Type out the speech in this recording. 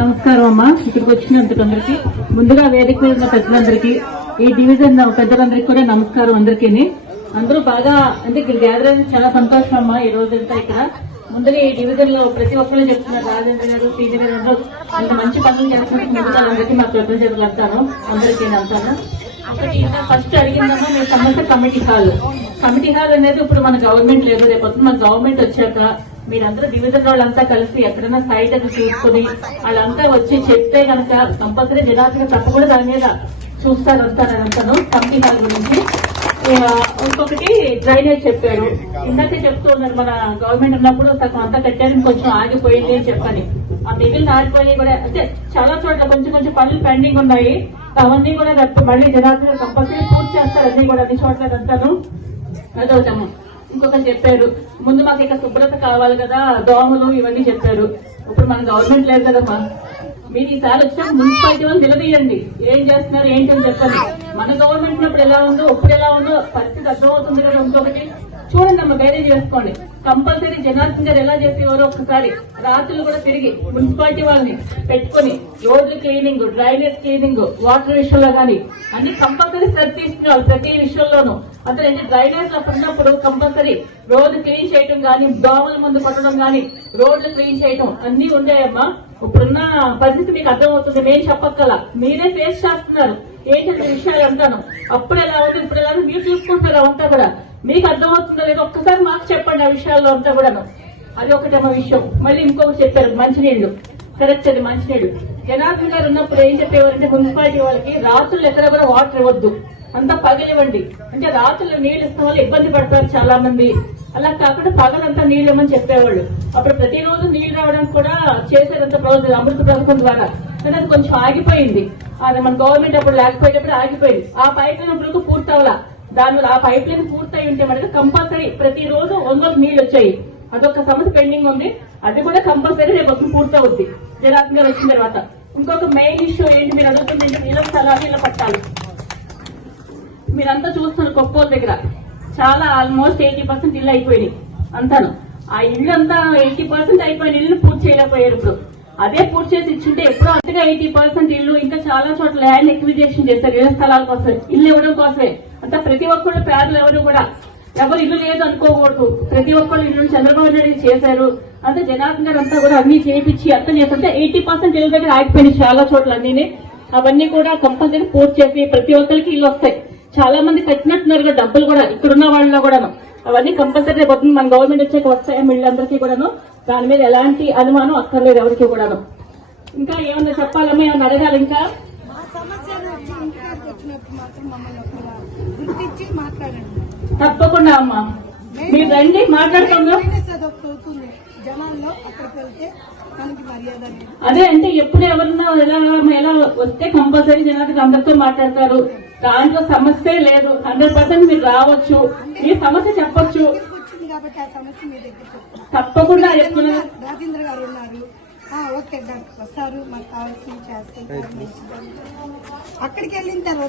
నమస్కారం అమ్మా. ఇక్కడికి వచ్చినందుకందరికి ముందుగా వేదిక మీద ఉన్న పెద్దలందరికీ, ఈ డివిజన్ పెద్దలందరికీ కూడా నమస్కారం. అందరూ బాగా అంటే ఇక్కడ గ్యాదర్ అనేది చాలా సంతోషం అమ్మా. ఈ రోజంతా ఇక్కడ ముందుగా ఈ డివిజన్ లో ప్రతి ఒక్కరు చెప్తున్నారు, రాజేంద్ర గారు, టీజీ గారు అందరూ అంత మంచి పనులు చేస్తున్నారు. ముందుగా అందరికీ మా కృతజ్ఞతలు చెప్తాను. అందరికీ అంటాను. ఒకటి ఇంకా ఫస్ట్ అడిగిందమ్మా మీ సమస్య కమిటీ హాల్. కమిటీ హాల్ అనేది ఇప్పుడు మన గవర్నమెంట్ లేదు, రేపు మన గవర్నమెంట్ వచ్చాక మీరందరూ డివిజన్ వాళ్ళంతా కలిసి ఎక్కడైనా సైట్ అది చూసుకుని వాళ్ళంతా వచ్చి చెప్తే కనుక కంపల్సరీ జనార్దన్ తప్పకుండా దాని మీద చూస్తానంటాను కమిటీ హాల్ గురించి. ఇంకొకటి డ్రైనేజ్ చెప్పారు. ఇందాకే చెప్తూ ఉన్నారు మన గవర్నమెంట్ ఉన్నప్పుడు సగం అంతా కట్టారని కొంచెం ఆగిపోయింది అని చెప్పని. ఆ మిగిలిన ఆగిపోయి కూడా అంటే చాలా చోట్ల కొంచెం కొంచెం పనులు పెండింగ్ ఉన్నాయి. అవన్నీ కూడా మళ్ళీ జనార్దన్ కంపల్సరీ పూర్తి చేస్తారు. అన్ని కూడా అన్ని చోట్ల అంటాను. అదవుతాము. ఇంకొకటి చెప్పారు, ముందు మాకు ఇక శుభ్రత కావాలి కదా, దోమలు ఇవన్నీ చెప్పారు. ఇప్పుడు మన గవర్నమెంట్ లేదు కదమ్మా. మీరు ఈసారి వచ్చినప్పుడు మున్సిపాలిటీ వాళ్ళు నిలదీయండి, ఏం చేస్తున్నారు ఏంటి అని చెప్పండి. మన గవర్నమెంట్ ఉన్నప్పుడు ఎలా ఉందో ఇప్పుడు ఎలా ఉందో పరిస్థితి అర్థమవుతుంది కదా. ఇంకొకటి చూడండి అమ్మ, వేరే చేసుకోండి. కంపల్సరీ జనార్దన్ గారు ఎలా చేసేవారో ఒకసారి రాత్రులు కూడా తిరిగి మున్సిపాలిటీ వాళ్ళని పెట్టుకుని రోడ్లు క్లీనింగ్, డ్రైనేజ్ క్లీనింగ్, వాటర్ విషయంలో గానీ అన్ని కంపల్సరీ శ్రద్ధ తీసుకునేవాళ్ళు ప్రతి విషయంలోనూ. అంటే డ్రైనేజ్ లో ఉన్నప్పుడు కంపల్సరీ రోడ్డు క్లీన్ చేయటం గానీ, దోమల మందు కొట్టడం గానీ, రోడ్లు క్లీన్ చేయటం అన్ని ఉండేయమ్మా. ఇప్పుడున్న పరిస్థితి మీకు అర్థమవుతుంది, మేము చెప్పక్కల మీరే ఫేస్ చేస్తున్నారు ఏంటంటే విషయాలు అంటాను. అప్పుడు ఎలా అవుతుంది ఇప్పుడు ఎలా మీరు చూసుకుంటున్నారు అంతా కూడా. మీకు అర్థమవుతుందో లేదో ఒక్కసారి మాకు చెప్పండి ఆ విషయాల్లో అంతా కూడాను. అది ఒకటేమో విషయం. మళ్ళీ ఇంకొకటి చెప్పారు, మంచినీళ్లు. కరెక్ట్, అది మంచినీళ్లు. జనార్దన్ గారు ఉన్నప్పుడు ఏం చెప్పేవారంటే మున్సిపాలిటీ వాళ్ళకి రాత్రులు ఎక్కడ కూడా వాటర్ ఇవ్వద్దు, అంతా పగలివ్వండి. అంటే రాత్రులు నీళ్లు ఇస్తాం వల్ల ఇబ్బంది పడతారు చాలా మంది. అలా కాకుండా పగలంతా నీళ్లు ఇవ్వమని చెప్పేవాళ్ళు. అప్పుడు ప్రతిరోజు నీళ్లు రావడానికి కూడా చేసేదంతా ప్రాజెక్ట్ అమృత పథకం ద్వారా. కానీ అది కొంచెం ఆగిపోయింది. అది మన గవర్నమెంట్ అప్పుడు లేకపోయేటప్పుడు ఆగిపోయింది. ఆ పైప్ లైన్ ఇప్పుడు పూర్తి అవ్వాల. దానివల్ల ఆ పైప్ లైన్ పూర్తయి ఉంటే మనకి కంపల్సరీ ప్రతిరోజు 100 నీళ్లు వచ్చాయి. అదొక సమస్య పెండింగ్ ఉంది. అది కూడా కంపల్సరీ రేపు పూర్తవుద్ది జనార్దన్ గారు వచ్చిన తర్వాత. ఇంకొక మెయిన్ ఇష్యూ ఏంటి మీరు అడుగుతుంది, నీళ్ళ స్థలాలు ఇళ్ళ పట్టాలి. మీరంతా చూస్తున్నారు కొప్పోల దగ్గర చాలా ఆల్మోస్ట్ 80% ఇల్లు అయిపోయినాయి అంతాను. ఆ ఇల్లు అంతా 80% అయిపోయిన ఇల్లు పూర్తి చేయలేకపోయారు. ఇప్పుడు అదే పూర్తి చేసి ఇచ్చింటే ఎప్పుడో అంతగా 80% ఇల్లు ఇంకా చాలా చోట్ల ల్యాండ్ ఎక్విజిషన్ చేస్తారు ఇళ్ల స్థలాల కోసం, ఇల్లు ఇవ్వడం కోసమే. అంతా ప్రతి ఒక్కళ్ళు పేదలు ఎవరు ఇల్లు లేదు అనుకోకూడదు. ప్రతి ఒక్కళ్ళు ఇల్లు చంద్రబాబు నాయుడు చేశారు. అంతా జనార్దన్ గారు అంతా కూడా అన్ని చేయించి అర్థం చేస్తుంటే 80% ఇల్లు దగ్గర ఆగిపోయినాయి చాలా చోట్ల అన్ని. అవన్నీ కూడా కంపల్సరీ పూర్తి చేసి ప్రతి ఒక్కరికి ఇల్లు వస్తాయి. చాలా మంది కట్టినట్టున్నారు డబ్బులు కూడా ఇక్కడున్న వాళ్ళలో కూడాను. అవన్నీ కంపల్సరీ పోతుంది మన గవర్నమెంట్ వచ్చాక వస్తాయి వీళ్ళందరికీ కూడాను. దాని మీద ఎలాంటి అనుమానం అక్కర్లేదు ఎవరికి కూడాను. ఇంకా ఏమన్నా చెప్పాలమ్మా, ఏమన్నా అడగాలి ఇంకా? తప్పకుండా అమ్మా, మీరు రండి మాట్లాడుకుందాం. అదే అంటే ఎప్పుడు ఎవరన్నా ఎలా వస్తే కంపల్సరీ జనాలకు అందరితో మాట్లాడతారు. దాంట్లో సమస్య లేదు. 100% మీరు రావచ్చు, మీ సమస్య చెప్పొచ్చు. తప్పకుండా రాజేంద్ర గారు ఉన్నారు, ఓకే వస్తారు, మాకు కావాల్సింది చేస్తారు. అక్కడికి వెళ్ళిన తర్వాత